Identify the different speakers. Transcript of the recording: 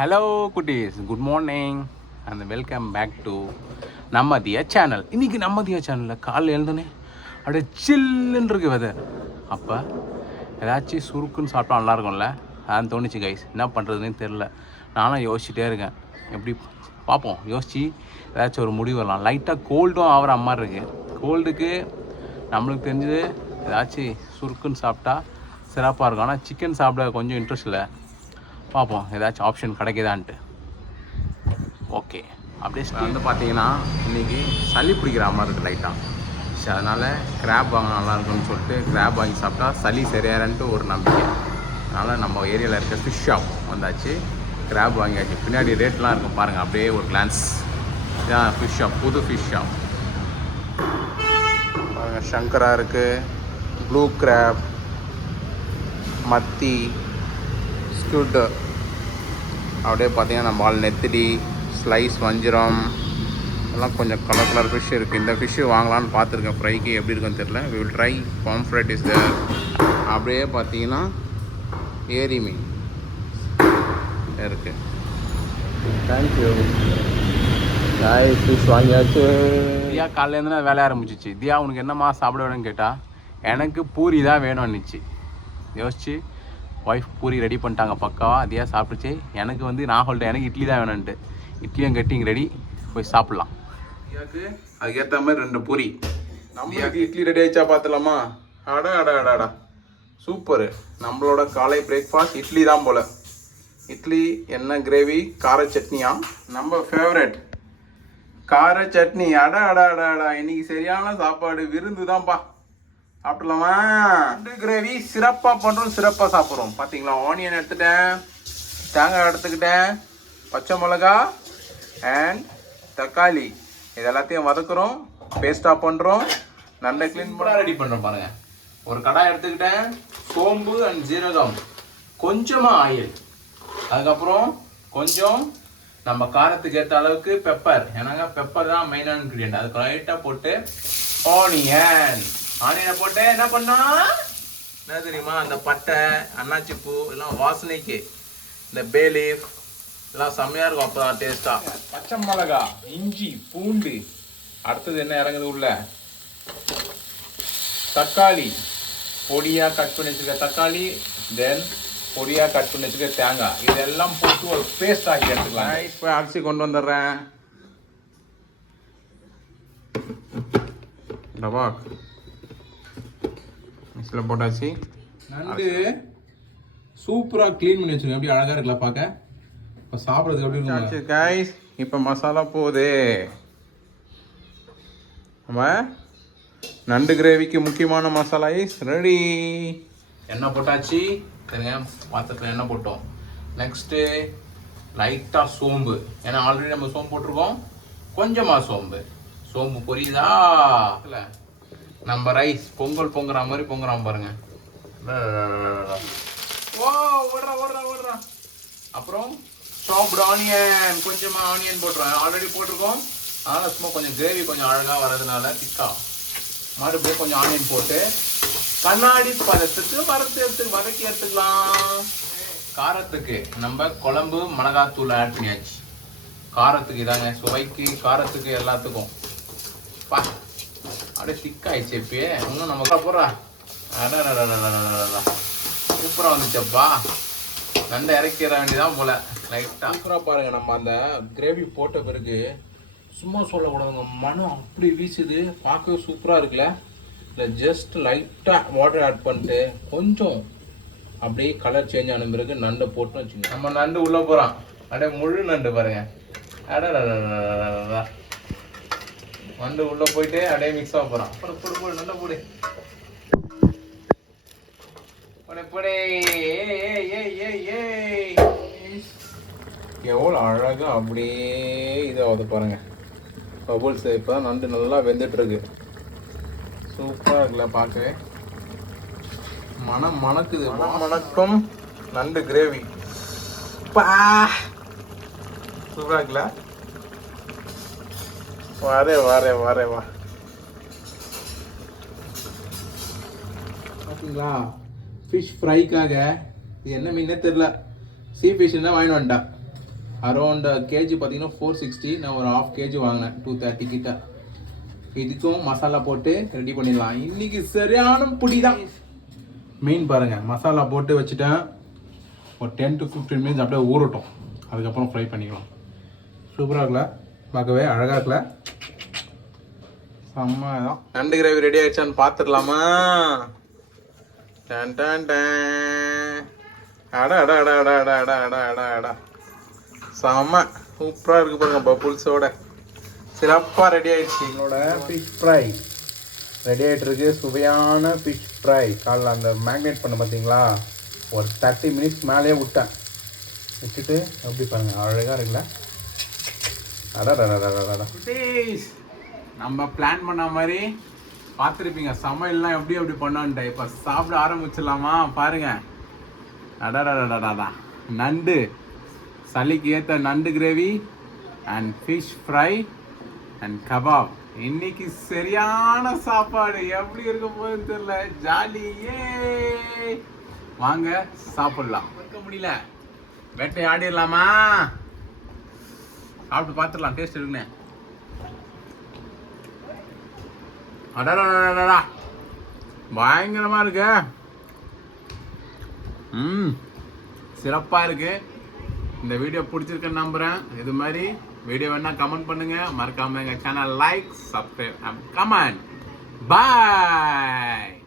Speaker 1: Hello குட்டீஸ். Good morning and welcome back to நம்ம Diya channel இன்றைக்கி நம்ம தியா சேனலில் காலைல எழுந்தோன்னே அப்படியே சில்லுன்னு இருக்கு வெதர் அப்போ ஏதாச்சும் சுருக்குன்னு சாப்பிட்டா நல்லா இருக்கும்ல? அதான் தோணுச்சு கைஸ் என்ன பண்ணுறதுன்னு தெரில நானும் யோசிச்சுட்டே இருக்கேன். எப்படி பார்ப்போம். யோசித்து ஏதாச்சும் ஒரு முடிவு வரலாம். லைட்டாக கோல்டும் ஆகிற மாதிரி இருக்குது கோல்டுக்கு நம்மளுக்கு தெரிஞ்சது ஏதாச்சும் சுருக்குன்னு சாப்பிட்டா சிறப்பாக இருக்கும். ஆனால் சிக்கன் சாப்பிட கொஞ்சம் இன்ட்ரெஸ்ட் இல்லை. பார்ப்போம் ஏதாச்சும் ஆப்ஷன் கிடைக்குதான்ட்டு. ஓகே அப்படியே வந்து பார்த்தீங்கன்னா இன்றைக்கி சளி பிடிக்கிற மாதிரி இருக்குது லைட்டாக சரி அதனால் கிராப் வாங்க நல்லா இருக்கும்னு சொல்லிட்டு கிராப் வாங்கி சாப்பிட்டா சளி சரியாரன்ட்டு ஒரு நம்பிக்கை. அதனால் நம்ம ஏரியாவில் இருக்க ஃபிஷ் ஷாப் வந்தாச்சு. கிராப் வாங்கியாச்சு. பின்னாடி ரேட்லாம் இருக்கும் பாருங்கள் அப்படியே ஒரு கிளான்ஸ் இதான் ஃபிஷ் ஷாப் புது ஃபிஷ் ஷாப் பாருங்கள் சங்கரா இருக்குது ப்ளூ கிராப் மத்தி. ஸ்குட் அப்படியே பார்த்தீங்கன்னா நம்ம ஆள் நெத்திடி ஸ்லைஸ் வஞ்சிரம் எல்லாம் கொஞ்சம் கலர் கலர் ஃபிஷ் இருக்குது இந்த ஃபிஷ்ஷு வாங்கலாம்னு பார்த்துருக்கேன். ஃப்ரைக்கு எப்படி இருக்குன்னு தெரியல. We will try pomfret is there அப்படியே பார்த்தீங்கன்னா ஏரி மீன் இருக்குது
Speaker 2: தேங்க்யூ காய் ஃபிஷ் வாங்கியாச்சு.
Speaker 1: தியா காலையிலேருந்து வேலைய ஆரம்பிச்சிச்சு. தியா உனக்கு என்னம்மா சாப்பிட வேணும்னு கேட்டா எனக்கு பூரி தான் வேணும்னுச்சு. யோசிச்சு ஒய்ஃப் பூரி ரெடி பண்ணிட்டாங்க பக்காவா தியா சாப்பிட்டுச்சு. எனக்கு வந்து நான் சொல்லிட்டேன் எனக்கு இட்லி தான் வேணும்ன்ட்டு. இட்லியும் கட்டிங் ரெடி போய் சாப்பிட்லாம். அதுக்கேற்ற மாதிரி ரெண்டு பூரி. நம்மளுக்கு இட்லி ரெடி ஆயிடுச்சா பார்த்துலாமா அடா அடா அடா அடா. சூப்பரு. நம்மளோட காலை பிரேக்ஃபாஸ்ட் இட்லி தான் போல. இட்லி என்ன கிரேவி கார சட்னியா? நம்ம ஃபேவரட் கார சட்னி. அட அட அட அட. இன்னைக்கு சரியான சாப்பாடு. விருந்து தான்ப்பா. சாப்பிடலாமா? ரெண்டு கிரேவி சிறப்பாக பண்ணுறோம் சிறப்பாக சாப்பிட்றோம். பார்த்தீங்களா ஆனியன் எடுத்துட்டேன். தேங்காய் எடுத்துக்கிட்டேன். பச்சை மிளகா அண்ட் தக்காளி. இது எல்லாத்தையும் வதக்குறோம் பேஸ்ட்டாக பண்ணுறோம் நல்லா க்ளீன் பண்ண ரெடி பண்ணுறோம் பாருங்க. ஒரு கடாய் எடுத்துக்கிட்டேன். சோம்பு அண்ட் ஜீரகம். கொஞ்சமாக ஆயில். அதுக்கப்புறம் கொஞ்சம் நம்ம காரத்துக்கு ஏற்ற அளவுக்கு பெப்பர் ஏன்னாங்க பெப்பர் தான் மெயினான இன்க்ரீடியன்ட் அதுக்கு லைட்டாக போட்டு ஆனியன் ஆனியனை போட்டு என்ன பண்ணா? என்ன தெரியுமா அந்த பட்டை அன்னாச்சி பூ எல்லாம் வாசனைக்கு. இந்த பே லீஃப் எல்லாம் செம்மையா இருக்கும் அப்போ டேஸ்டா பச்சை மிளகா இஞ்சி பூண்டு. அடுத்தது என்ன இறங்குது உள்ள? தக்காளி. பொடியாக கட் பண்ணி வச்சுக்க தக்காளி தென் பொடியாக கட் பண்ணி வச்சுக்க தேங்காய். இதெல்லாம் போட்டு ஒரு பேஸ்ட் ஆக்கி எடுத்துக்கலாம். இப்போ அரிசி கொண்டு வந்துடுறேன். டபா மிக்ஸில் போட்டாச்சு நண்டு சூப்பராக க்ளீன் பண்ணி வச்சுருக்கேன் எப்படி அழகாக இருக்குல்ல பார்க்க? இப்போ சாப்பிட்றதுக்கு எப்படி கைஸ் இப்போ மசாலா போகுது. நம்ம நண்டு கிரேவிக்கு முக்கியமான மசாலா இஸ் ரெடி எண்ணெய் போட்டாச்சு. சரிங்க பாத்திரத்தில் எண்ணெய் போட்டோம். நெக்ஸ்ட்டு லைட்டாக சோம்பு. ஏன்னா ஆல்ரெடி நம்ம சோம்பு போட்டிருக்கோம். கொஞ்சமாக சோம்பு. சோம்பு பொரியுதா? இல்லை. நம்ம ரைஸ் பொங்கல் பொங்குற மாதிரி பொங்குறான் பாருங்க. ஓ ஓடுறா ஓடுறா ஓடுறா. அப்புறம் சாப்டு ஆனியன் கொஞ்சமாக ஆனியன் போட்டுருவேன் ஆல்ரெடி போட்டிருக்கோம். அதனால் சும்மா கொஞ்சம் கிரேவி கொஞ்சம் அழகாக வர்றதுனால திக்கா மறுபடியும் கொஞ்சம் ஆனியன் போட்டு கண்ணாடி பதத்துக்கு வறுத்து எடுத்து வதக்கி எடுத்துக்கலாம். காரத்துக்கு நம்ம குழம்பு மிளகாத்தூள் ஆட் பண்ணியாச்சு. காரத்துக்கு இதாங்க சுவைக்கு காரத்துக்கு எல்லாத்துக்கும். பா அப்படியே திக்காயிடுச்சு இப்பயே. இன்னும் நம்ம போடுறா சூப்பராக வந்துச்சப்பா. நண்டை இறக்கிற வேண்டியதான் போல. லைட்டாக சூப்பராக பாருங்க நம்ம அந்த கிரேவி போட்ட பிறகு சும்மா சொல்லக்கூடாதுங்க மனம் அப்படி வீசுது. பார்க்கவே சூப்பராக இருக்குல்ல. இல்லை ஜஸ்ட் லைட்டாக வாட்டர் ஆட் பண்ணிட்டு கொஞ்சம் அப்படியே கலர் சேஞ்ச் ஆன பிறகு நண்டை போட்டு வச்சுக்கோங்க. நம்ம நண்டு உள்ளே போகிறோம் அப்படியே முழு நண்டு பாருங்க. அடடா நண்டு உள்ளே போயிட்டு அப்படியே மிக்ஸ் ஆக போகிறான் போடு போடு போடு நல்லா போடு. போடு போடு. ஏய் ஏய் ஏய் ஏய் எவ்வளோ அழகாக அப்படியே இதாகுது பாருங்க. பபுள்ஸ் இப்போ நண்டு நல்லா வெந்துட்டு இருக்கு சூப்பராக இருக்குல்ல பார்க்கவே. மனம் மணக்குது. மனம் மணக்கும் நண்டு கிரேவி பா! சூப்பராக இருக்குல்ல? வரே வரே வரே வா. பார்த்தீங்களா ஃபிஷ் ஃப்ரைக்காக இது என்ன மீனே தெரில சீ ஃபிஷ்னா வாங்கி வந்துட்டான் அரௌண்ட் கேஜி பார்த்தீங்கன்னா ஃபோர் சிக்ஸ்டி நான் ஒரு ஹாஃப் கேஜி வாங்கினேன் டூ தேர்ட்டி கிட்ட. இதுக்கும் மசாலா போட்டு ரெடி பண்ணிடலாம். இன்னைக்கு சரியான புடி தான் மீன் பாருங்கள் மசாலா போட்டு வச்சுட்டேன். ஒரு டென் டு ஃபிஃப்டீன் மினிட்ஸ் அப்படியே ஊறட்டும். அதுக்கப்புறம் ஃப்ரை பண்ணிக்கலாம். சூப்பராக இருக்குல்ல? பார்க்கவே அழகாக இருக்குல்ல? செம்ம தான் நண்டு கிரேவி ரெடி ஆயிடுச்சான்னு பார்த்துடலாமா டன் டன் டன். அட அட அட அட அட அட அட அட அட. செம்ம. சூப்பராக இருக்கு பாருங்க பப்புள்ஸோட சிறப்பாக ரெடி ஆயிடுச்சு. எங்களோட ஃபிஷ் ஃப்ரை ரெடி ஆகிட்டு இருக்கு சுவையான ஃபிஷ் ஃப்ரை காலைல அந்த மேக்னேட் பண்ண பார்த்தீங்களா ஒரு தேர்ட்டி மினிட்ஸ் மேலேயே விட்டேன். விட்டுட்டு எப்படி பாருங்க அழகாக இருக்குல்ல. நம்ம பிளான் பண்ண மாதிரி பார்த்துருப்பீங்க. சமையல்லாம் எப்படி எப்படி பண்ணோன்ட்டு இப்போ சாப்பிட ஆரம்பிச்சிடலாமா? பாருங்க. அடடடடடா நண்டு. சளிக்கு ஏற்ற நண்டு gravy and fish fry and kebab இன்னைக்கு சரியான சாப்பாடு. எப்படி இருக்க போகுதுன்னு தெரியல. ஜாலி ஏ வாங்க சாப்பிடலாம். இருக்க முடியல. வேட்டை ஆடிடலாமா சாப்பிட்டு பார்த்துடலாம் டேஸ்ட் இருக்குண்ணே அடடா பயங்கரமா இருக்கு. ம் சிறப்பாக இருக்கு. இந்த வீடியோ பிடிச்சிருக்குன்னு நம்புறேன். இது மாதிரி வீடியோ வேணா கமெண்ட் பண்ணுங்க. மறக்காம எங்க channel like subscribe comment bye